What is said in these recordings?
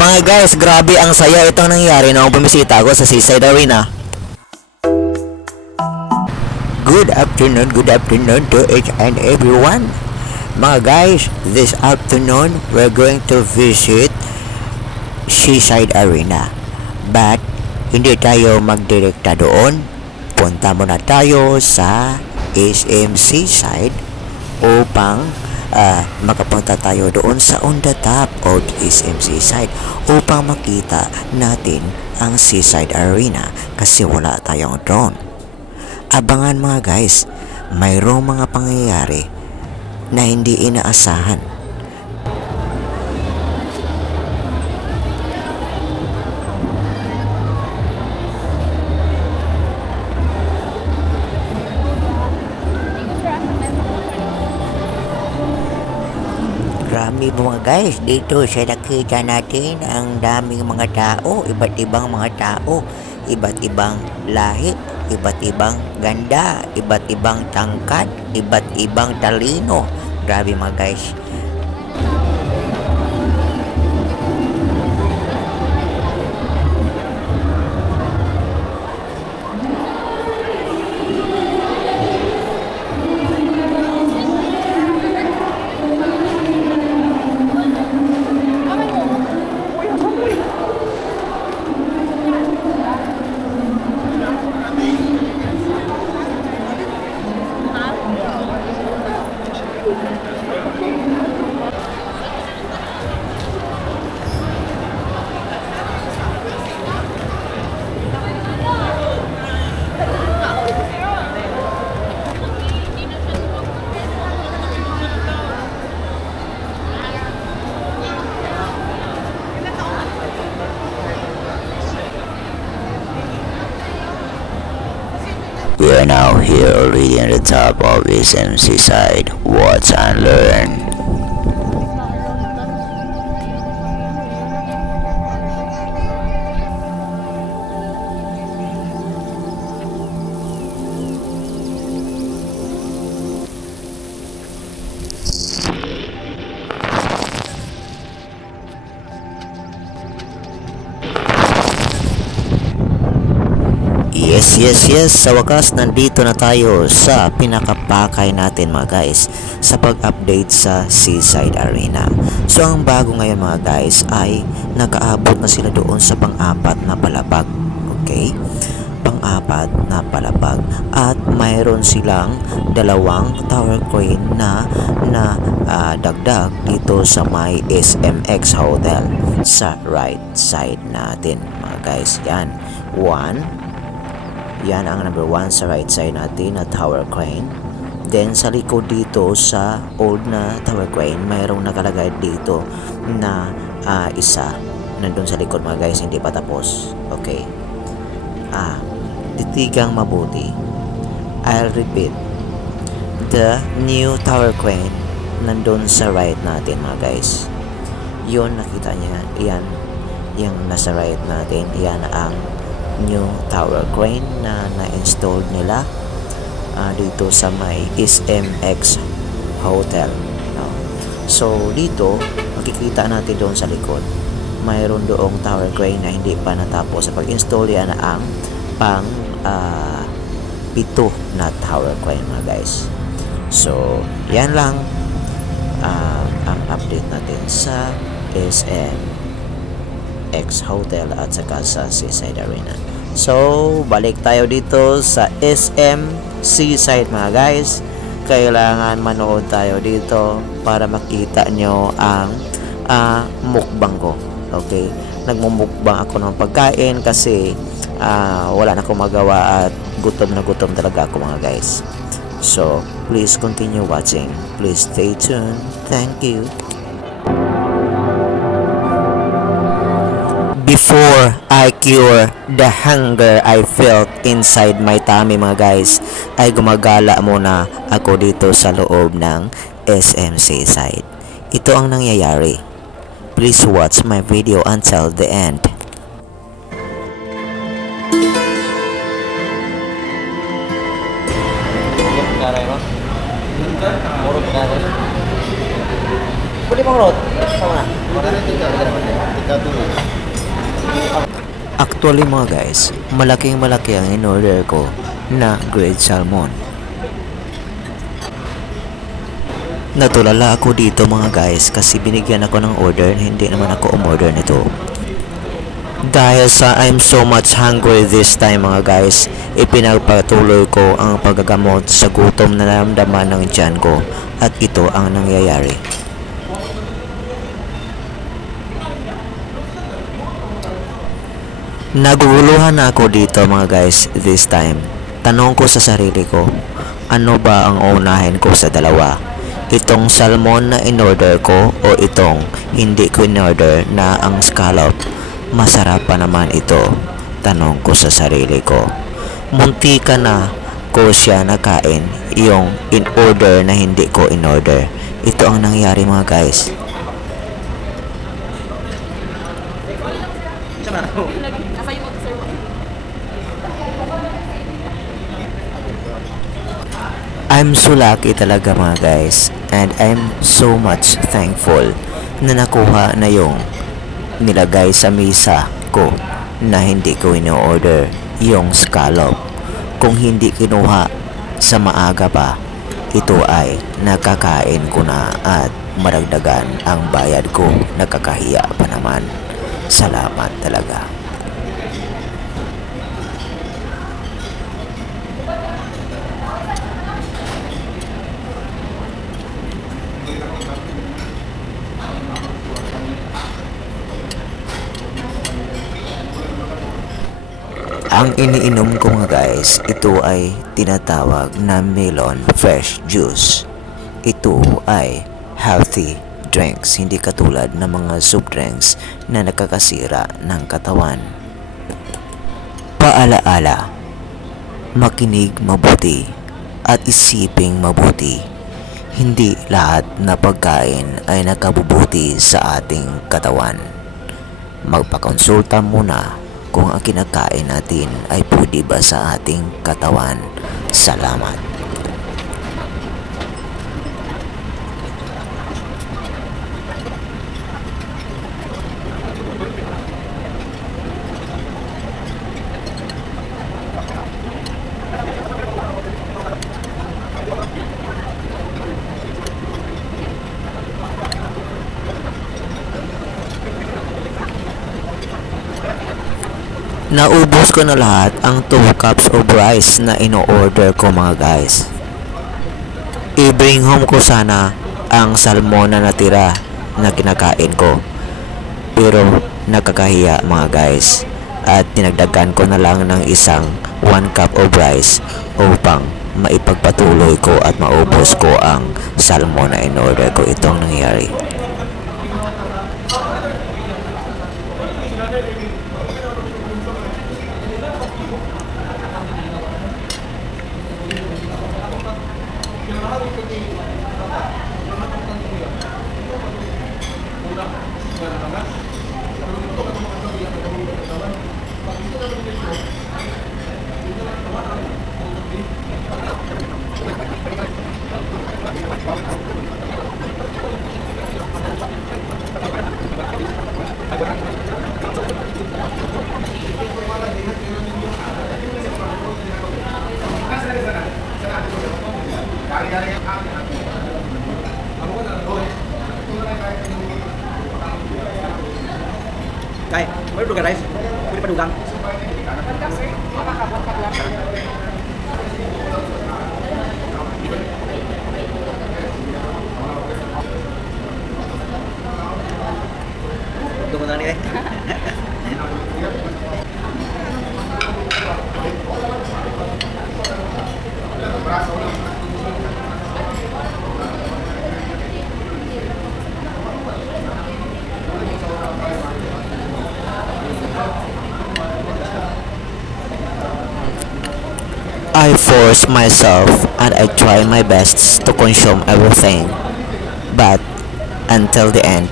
Mga guys, grabe ang saya itong nangyari nung bumisita ako sa Seaside Arena. Good afternoon to each and everyone. Mga guys, this afternoon we're going to visit Seaside Arena. But hindi tayo magdirekta doon. Punta muna tayo sa SM Seaside upang makapunta tayo doon sa on the top of SM Seaside upang makita natin ang Seaside Arena kasi wala tayong drone. Abangan mga guys, mayroong mga pangyayari na hindi inaasahan. Marami mga guys, dito sa nakita natin ang daming mga tao, iba't ibang mga tao, iba't ibang lahi, iba't ibang ganda, iba't ibang tangkad, iba't ibang talino. Grabe mga guys. We are now here already on the top of SM Seaside. Watch and learn. Yes, sa wakas nandito na tayo sa pinakapakay natin mga guys sa pag-update sa Seaside Arena. So ang bago ngayon mga guys ay nakaabot na sila doon sa pang-apat na palapag. Okay? Pang-apat na palapag at mayroon silang dalawang tower crane na dagdag dito sa may SMX Hotel sa right side natin mga guys. Yan ang number 1 sa right side natin na tower crane. Then sa likod dito sa old na tower crane, mayroong nakalagay dito na isa nandun sa likod mga guys, hindi pa tapos. Okay. Titigang mabuti. I'll repeat. The new tower crane nandun sa right natin mga guys. Yun nakita niya. Yan. Yung nasa right natin. Yan ang new tower crane na na-install nila dito sa may SMX Hotel. So dito makikita natin doon sa likod mayroon doong tower crane na hindi pa natapos sa pag-install. Yan ang pang pito na tower crane mga guys. So yan lang ang update natin sa SMX Hotel at saka sa Seaside Arena. So balik tayo dito sa SM Seaside mga guys. Kailangan manood tayo dito para makita nyo ang mukbang ko. Okay, nagmumukbang ako ng pagkain kasi wala na akong magawa at gutom na gutom talaga ako mga guys. So please continue watching, please stay tuned. Thank you. Before I cure the hunger I felt inside my tummy mga guys, ay gumagala muna ako dito sa loob ng SM Seaside. Ito ang nangyayari. Please watch my video until the end. Pwede bang road? Sama na. Actually mga guys, malaking malaki ang in-order ko na grilled salmon. Natulala ako dito mga guys kasi binigyan ako ng order, hindi naman ako umorder nito. Dahil sa I'm so much hungry this time mga guys, ipinagpatuloy ko ang paggagamot sa gutom na naramdaman ng tiyan ko at ito ang nangyayari. Naguguluhan na ako dito mga guys this time. Tanong ko sa sarili ko, ano ba ang unahin ko sa dalawa? Itong salmon na in-order ko o itong hindi ko in-order na ang scallop? Masarap pa naman ito, tanong ko sa sarili ko. Munti ka na ko siya nakain yung in-order na hindi ko in-order. Ito ang nangyari mga guys. I'm so lucky talaga mga guys, and I'm so much thankful na nakuha na yung nilagay sa mesa ko na hindi ko in-order, yung scallop. Kung hindi kinuha sa maaga pa, ito ay nakakain ko na at maragdagan ang bayad ko. Nakakahiya pa naman. Salamat talaga. Ang iniinom ko mga guys, ito ay tinatawag na melon fresh juice. Ito ay healthy drinks, hindi katulad ng mga soft drinks na nakakasira ng katawan. Paalaala, makinig mabuti at isiping mabuti. Hindi lahat na pagkain ay nakabubuti sa ating katawan. Magpakonsulta muna kung ang kinakain natin ay pwede ba sa ating katawan. Salamat. Naubos ko na lahat ang 2 cups of rice na ino-order ko mga guys. I-bring home ko sana ang salmon na natira na kinakain ko. Pero nakakahiya mga guys. At dinagdagan ko na lang ng isang 1 cup of rice upang maipagpatuloy ko at maubos ko ang salmon na in-order ko. Itong nangyari. Kay, may duga guys. Pwede pa dugang. Dugo na ni. I force myself and I try my best to consume everything. But until the end,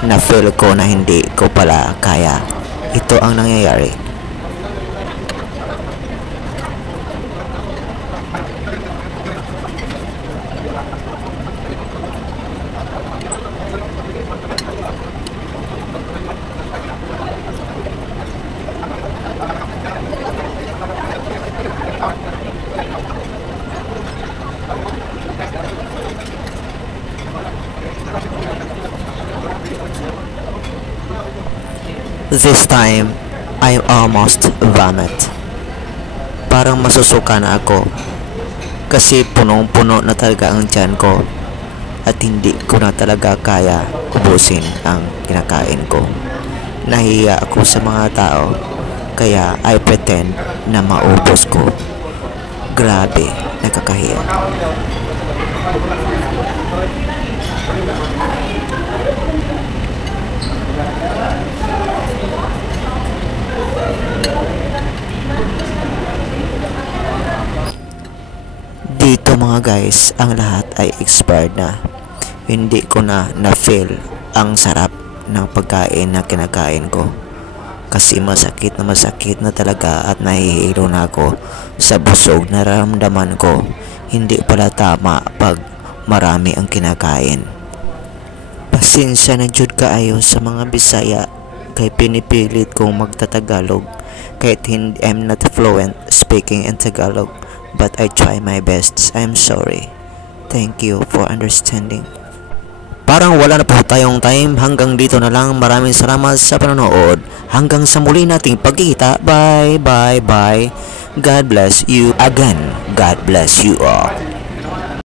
na-feel ko na hindi ko pala kaya. Ito ang nangyayari. This time, I almost vomit. Parang masusuka na ako kasi punong-puno na talaga ang tiyan ko at hindi ko na talaga kaya ubusin ang kinakain ko. Nahiya ako sa mga tao kaya I pretend na maubos ko. Grabe, nakakahiya. Dito mga guys, ang lahat ay expired na. Hindi ko na na-feel ang sarap ng pagkain na kinakain ko. Kasi masakit na talaga at nahihilo na ako sa busog na nararamdaman ko. Hindi pala tama pag marami ang kinakain. Pasensya na jud kaayo sa mga Bisaya kay pinipilit kong magtatagalog kahit hindi I'm not fluent speaking in Tagalog. But I try my best. I'm sorry. Thank you for understanding. Parang wala na po tayong time. Hanggang dito na lang. Maraming salamat sa panonood. Hanggang sa muli nating pagkikita. Bye, bye, bye. God bless you again. God bless you all.